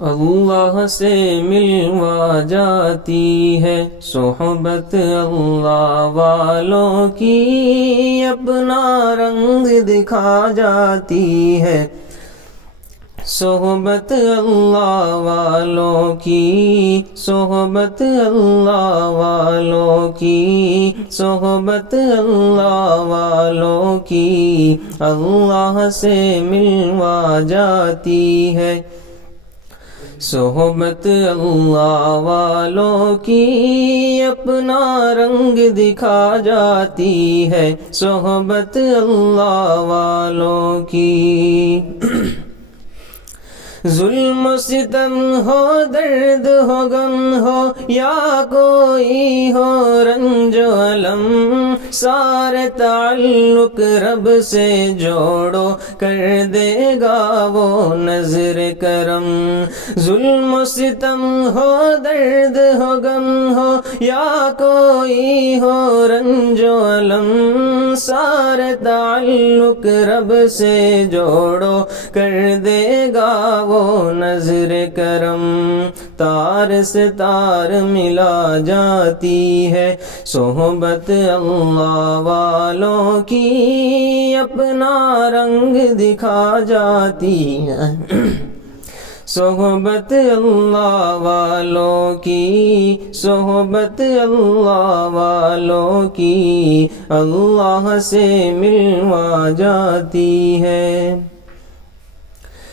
اللہ سے ملوا جاتی ہے صحبت اللہ والوں کی، اپنا رنگ دکھا جاتی ہے صحبت اللہ والوں کی، صحبت اللہ والوں کی، صحبت اللہ والوں کی اللہ سے ملوا جاتی ہے صحبت اللہ والوں کی، اپنا رنگ دکھا جاتی ہے صحبت اللہ والوں کی۔ ظلم و ستم ہو، درد ہو، غم ہو، یا کوئی ہو رنج و الم، سارے تعلق رب سے جوڑو، کر دے گا وہ نظر کرم۔ ظلم و ستم ہو، درد ہو، غم ہو، یا کوئی ہو رنج و الم، سارے تعلق رب سے جوڑو، کر دے گا وہ نظر کرم۔ تار سے تار ملا جاتی ہے صحبت اللہ والوں کی، اپنا رنگ دکھا جاتی ہے صحبت اللہ والوں کی، صحبت اللہ والوں کی اللہ سے ملوا جاتی ہے۔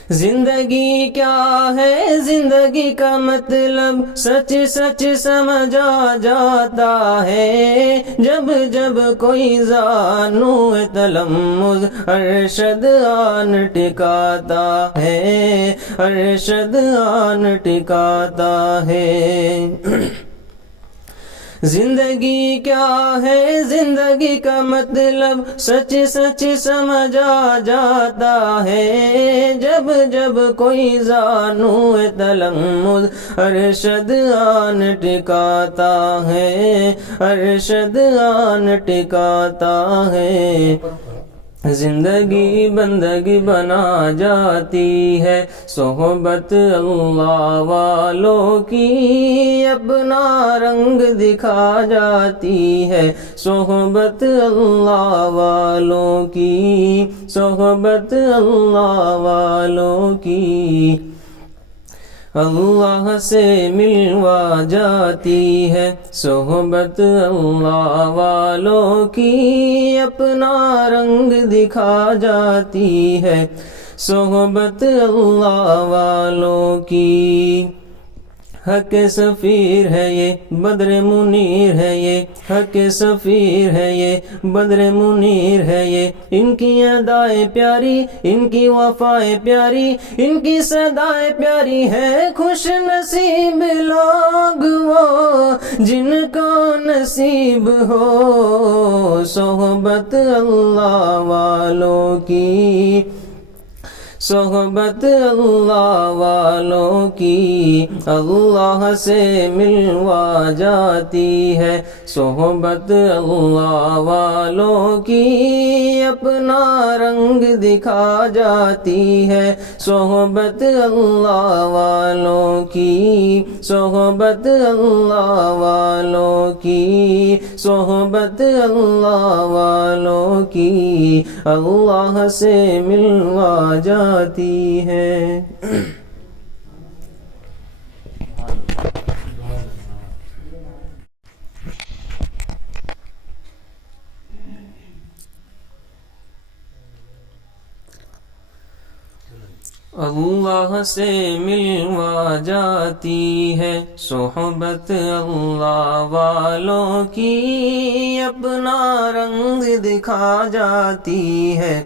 زندگی کیا ہے، زندگی کا مطلب سچ سچ سمجھا جاتا ہے، جب جب کوئی زانو تلمذ ارشد آن ٹکاتا ہے، ارشد آن ٹکاتا ہے۔ زندگی کیا ہے، زندگی کا مطلب سچ سچ سمجھا جاتا ہے، جب جب کوئی زانو تلمذ ارشد آن ٹکاتا ہے، ارشد آن ٹکاتا ہے۔ زندگی بندگی بنا جاتی ہے صحبت اللہ والوں کی، اپنا رنگ دکھا جاتی ہے صحبت اللہ والوں کی، صحبت اللہ والوں کی اللہ سے ملوا جاتی ہے صحبت اللہ والوں کی، اپنا رنگ دکھا جاتی ہے صحبت اللہ والوں کی۔ حق سفیر ہے یہ بدر منیر ہے، یہ حق سفیر ہے یہ بدر منیر ہے، یہ ان کی ادائیں پیاری، ان کی وفائیں پیاری، ان کی صدائیں پیاری ہے۔ خوش نصیب لوگ وہ جن کو نصیب ہو صحبت اللہ والوں کی، صحبت اللہ والوں کی اللہ سے ملوا جاتی ہے صحبت اللہ والوں کی، اپنا رنگ دکھا جاتی ہے صحبت اللہ والوں کی، صحبت اللہ والوں کی، صحبت اللہ والوں کی اللہ سے ملوا جاتی ہے۔ اللہ سے ملوا جاتی ہے صحبت اللہ والوں کی، اپنا رنگ دکھا جاتی ہے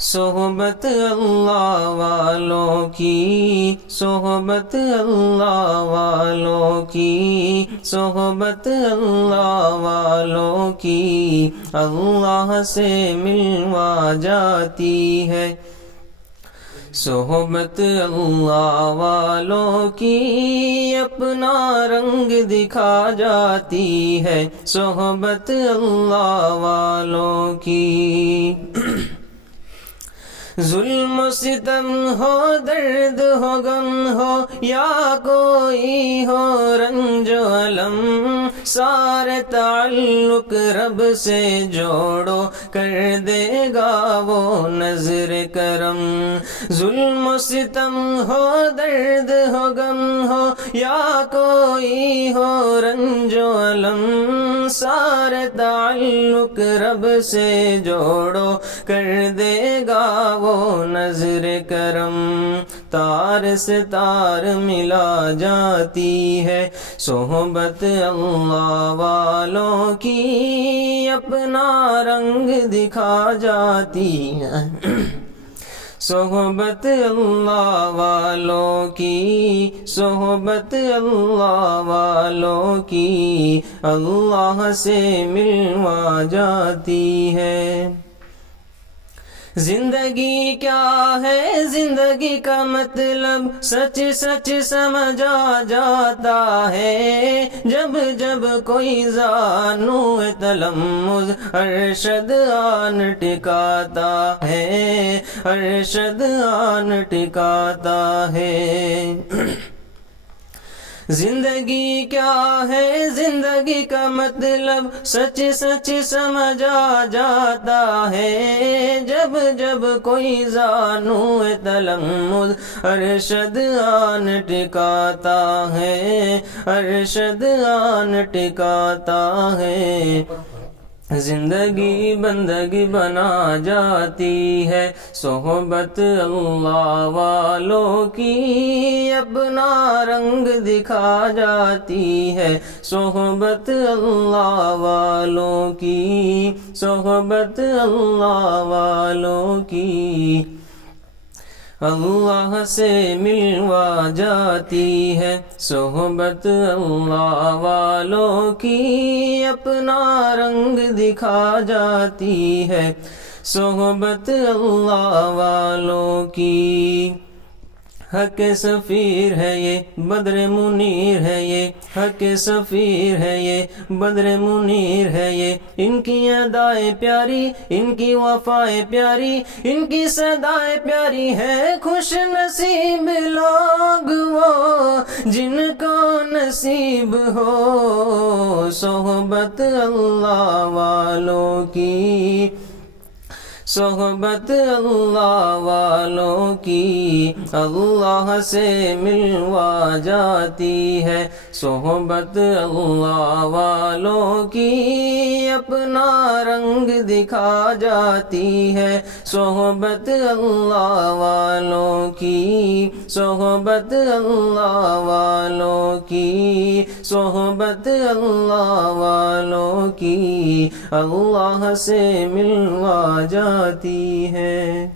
صحبت اللہ والوں کی، صحبت اللہ والوں کی، صحبت اللہ والوں کی اللہ سے ملوا جاتی ہے صحبت اللہ والوں کی، اپنا رنگ دکھا جاتی ہے صحبت اللہ والوں کی۔ ظلم و ستم ہو، درد ہو، غم ہو، یا کوئی ہو رنج و الم، سارے تعلق رب سے جوڑو، کر دے گا وہ نظر کرم۔ ظلم و ستم ہو، درد ہو، غم ہو، یا کوئی ہو رنج و الم، سارے تعلق رب سے جوڑو، کر دے گا وہ نظر کرم۔ تار سے تار ملا جاتی ہے صحبت اللہ والوں کی، اپنا رنگ دکھا جاتی ہے صحبت اللہ والوں کی، صحبت اللہ والوں کی، اللہ سے ملوا جاتی ہے۔ زندگی کیا ہے، زندگی کا مطلب سچ سچ سمجھا جاتا ہے، جب جب کوئی زانو تلمذ ارشد آن ٹکاتا ہے، ارشد آن ٹکاتا ہے۔ زندگی کیا ہے، زندگی کا مطلب سچ سچ سمجھا جاتا ہے، جب جب کوئی زانو تلمذ ارشد آن ٹکاتا ہے، ارشد آن ٹکاتا ہے۔ زندگی بندگی بنا جاتی ہے صحبت اللہ والوں کی، اپنا رنگ دکھا جاتی ہے صحبت اللہ والوں کی، صحبت اللہ والوں کی، اللہ سے ملوا جاتی ہے صحبت اللہ والوں کی، اپنا رنگ دکھا جاتی ہے صحبت اللہ والوں کی۔ حق سفیر ہے یہ بدر منیر ہے، یہ حق سفیر ہے یہ بدر منیر ہے، یہ ان کی ادائیں پیاری، ان کی وفائیں پیاری، ان کی صدائیں پیاری ہے۔ خوش نصیب لوگ وہ جن کو نصیب ہو صحبت اللہ والوں کی، صحبت اللہ والوں کی، اللہ سے ملوا جاتی ہے صحبت اللہ والوں کی، اپنا رنگ دکھا جاتی ہے صحبت اللہ والوں کی، صحبت اللہ والوں کی، صحبت اللہ والوں کی، اللہ سے ملوا جاتی ہے۔